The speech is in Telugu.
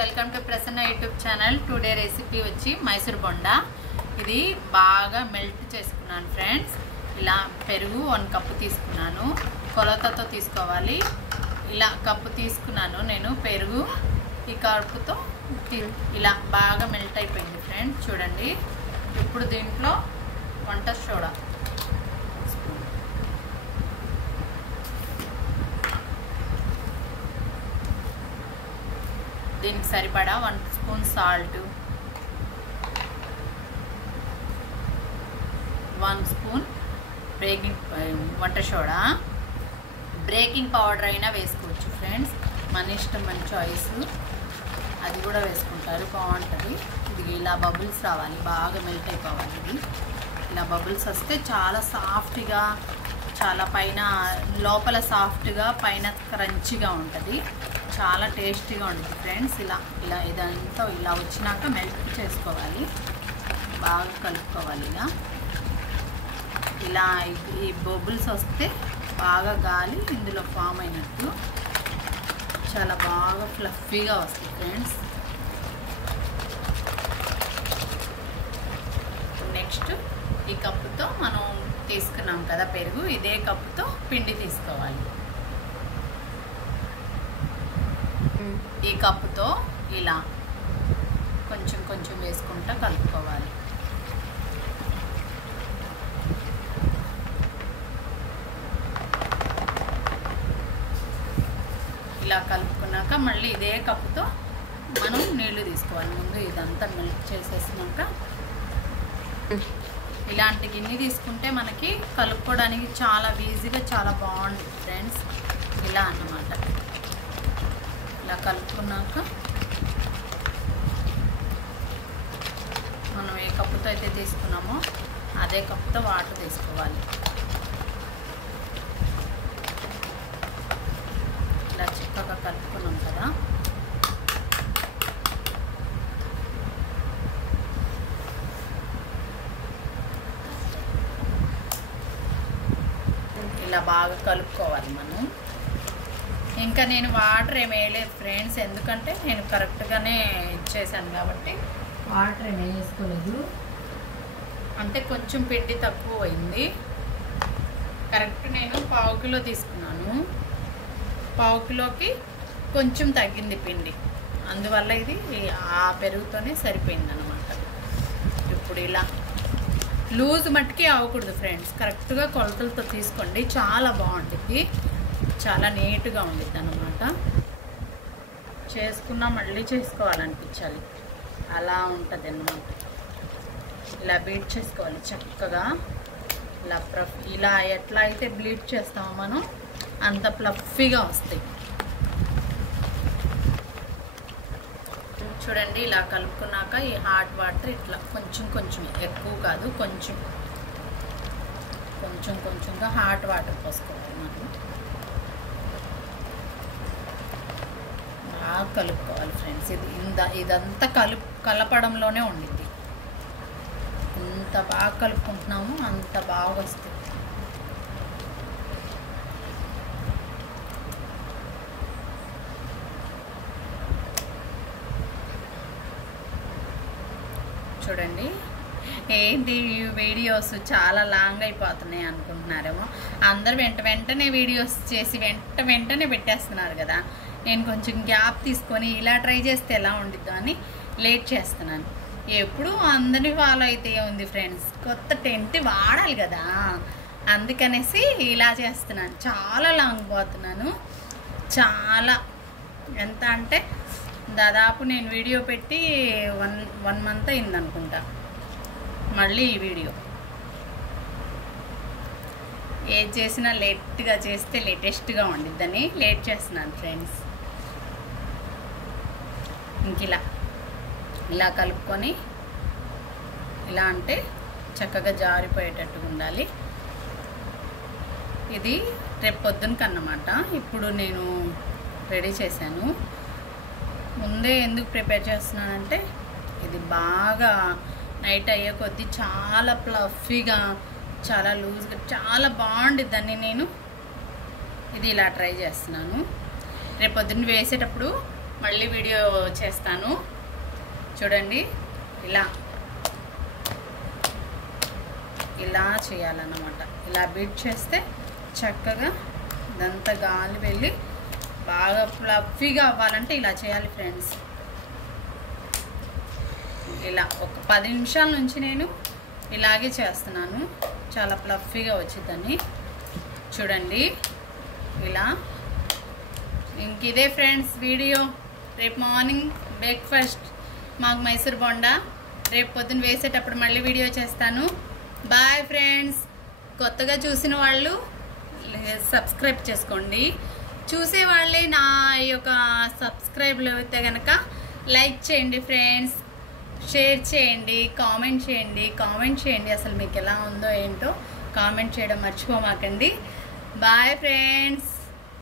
Welcome to Prasanna YouTube channel. Today recipe వచ్చి మైసూర్ బొండా. ఇది బాగా మెల్ట్ చేసుకున్నాను ఫ్రెండ్స్. ఇలా పెరుగు 1 కప్పు తీసుకున్నాను, కొలతతో తీసుకోవాలి. ఇలా కప్పు తీసుకున్నాను నేను పెరుగు. ఈ కప్పుతో ఇలా బాగా మెల్ట్ అయిపోయింది ఫ్రెండ్స్, చూడండి. ఇప్పుడు దీంట్లో వంట సోడా, దీనికి సరిపడా 1 స్పూన్ సాల్ట్, 1 స్పూన్ వంట సోడా. బేకింగ్ పౌడర్ అయినా వేసుకోవచ్చు ఫ్రెండ్స్, మన ఇష్టం, మన చాయిస్. అది కూడా వేసుకుంటారు, బాగుంటుంది. ఇది ఇలా బబుల్స్ రావాలి, బాగా మెల్ట్ అయిపోవాలి. ఇది ఇలా బబుల్స్ వస్తే చాలా సాఫ్ట్గా, చాలా పైన లోపల సాఫ్ట్గా, పైన క్రంచిగా ఉంటుంది. చాలా టేస్టీగా ఉంటుంది ఫ్రెండ్స్. ఇలా ఇదంతా ఇలా వచ్చినాక మెల్ట్ చేసుకోవాలి, బాగా కలుపుకోవాలి. ఇలా ఈ బబుల్స్ వస్తే బాగా గాలి ఇందులో ఫామ్ అయినట్టు చాలా బాగా ఫ్లఫీగా వస్తుంది ఫ్రెండ్స్. నెక్స్ట్ ఈ కప్పుతో మనం తీసుకున్నాం కదా పెరుగు, ఇదే కప్పుతో పిండి తీసుకోవాలి. ఈ కప్పుతో ఇలా కొంచెం కొంచెం వేసుకుంటా కలుపుకోవాలి. ఇలా కలుపుకున్నాక మళ్ళీ ఇదే కప్పుతో మనం నీళ్లు తీసుకోవాలి. ముందు ఇదంతా మెల్ట్ చేసేసినాక ఇలాంటి గిన్నె తీసుకుంటే మనకి కలుపుకోవడానికి చాలా ఈజీగా, చాలా బాగుంటుంది ఫ్రెండ్స్. ఇలా అన్నమాట. ఇలా కలుపుకున్నాక మనం ఏ కప్పుతో అయితే తీసుకున్నామో అదే కప్పుతో వాటర్ తీసుకోవాలి. ఇలా చిక్కగా కలుపుకున్నాం కదా, ఇలా బాగా కలుపుకోవాలి మనం. ఇంకా నేను వాటర్ ఏమి వేయలేదు ఫ్రెండ్స్, ఎందుకంటే నేను కరెక్ట్గానే ఇచ్చేసాను కాబట్టి వాటర్ ఏమి వేసుకోలేదు. అంటే కొంచెం పిండి తక్కువ అయింది. కరెక్ట్ నేను 1/2 కిలో తీసుకున్నాను, 1/2 కిలోకి కొంచెం తగ్గింది పిండి, అందువల్ల ఇది ఆ పెరుగుతోనే సరిపోయింది అన్నమాట. ఇప్పుడు ఇలా లూజ్ మట్టుకి అవ్వకూడదు ఫ్రెండ్స్, కరెక్ట్గా కొలతలతో తీసుకోండి, చాలా బాగుంటుంది, చాలా నీట్గా ఉండిద్ది అన్నమాట. చేసుకున్నా మళ్ళీ చేసుకోవాలనిపించాలి, అలా ఉంటుంది అన్నమాట. ఇలా బీట్ చేసుకోవాలి చక్కగా. ఇలా ఎట్లా అయితే బ్లీడ్ చేస్తామో మనం అంత ఫ్లఫీగా వస్తాయి. చూడండి, ఇలా కలుపుకున్నాక ఈ హాట్ వాటర్ ఇట్లా కొంచెం కొంచెం, ఎక్కువ కాదు, కొంచెం కొంచెంగా హాట్ వాటర్ పోసుకోవాలి మనం. బాగా కలుపుకోవాలి ఫ్రెండ్స్. ఇదంతా కలపడంలోనే ఉండిద్ది. ఎంత బాగా కలుపుకుంటున్నామో అంత బాగా వస్తుంది. చూడండి, ఏంటి వీడియోస్ చాలా లాంగ్ అయిపోతున్నాయి అనుకుంటున్నారేమో. అందరు వెంటనే వీడియోస్ చేసి వెంటనే పెట్టేస్తున్నారు కదా. నేను కొంచెం గ్యాప్ తీసుకొని ఇలా ట్రై చేస్తే ఎలా ఉండిద్దో అని లేట్ చేస్తున్నాను. ఎప్పుడు అందరినీ ఫాలో అయితే ఉంది ఫ్రెండ్స్, కొత్త టెంట్ వాడాలి కదా, అందుకనేసి ఇలా చేస్తున్నాను. చాలా లాంగ్ పోతున్నాను, చాలా. ఎంత అంటే దాదాపు నేను వీడియో పెట్టి 1 మంత్ అయింది అనుకుంటా. మళ్ళీ ఈ వీడియో ఏది చేసినా లేట్గా చేస్తే లేటెస్ట్గా ఉండిద్దని లేట్ చేస్తున్నాను ఫ్రెండ్స్. ఇంక ఇలా కలుపుకొని, ఇలా అంటే చక్కగా జారిపోయేటట్టుగా ఉండాలి. ఇది రేపు పొద్దునకి అన్నమాట. ఇప్పుడు నేను రెడీ చేశాను. ముందే ఎందుకు ప్రిపేర్ చేస్తున్నానంటే ఇది బాగా నైట్ అయ్యే కొద్దీ చాలా ఫ్లఫీగా, చాలా లూజ్గా, చాలా బాగుండిద్దని నేను ఇది ఇలా ట్రై చేస్తున్నాను. రేపు పొద్దున్న వేసేటప్పుడు మళ్ళీ వీడియో చేస్తాను. చూడండి ఇలా చేయాలన్నమాట. ఇలా బీట్ చేస్తే చక్కగా ఇదంతా గాలి వెళ్ళి బాగా ఫ్లఫీగా అవ్వాలంటే ఇలా చేయాలి ఫ్రెండ్స్. ఇలా ఒక 10 నిమిషాల నుంచి నేను ఇలాగే చేస్తున్నాను. చాలా ఫ్లఫీగా వచ్చిందని చూడండి. ఇలా ఇంక ఇదే ఫ్రెండ్స్ వీడియో. రేపు మార్నింగ్ బ్రేక్ఫాస్ట్ మాకు మైసూర్ బోండా. రేపు పొద్దున్న వేసేటప్పుడు మళ్ళీ వీడియో చేస్తాను. Bye friends. కొత్తగా చూసిన వాళ్ళు సబ్స్క్రైబ్ చేసుకోండి. చూసే వాళ్ళే నా యొక్క సబ్స్క్రైబ్లు అయితే కనుక లైక్ చేయండి ఫ్రెండ్స్, షేర్ చేయండి, కామెంట్ చేయండి. అసలు మీకు ఎలా ఉందో ఏంటో కామెంట్ చేయడం మర్చిపోమాకండి. Bye friends.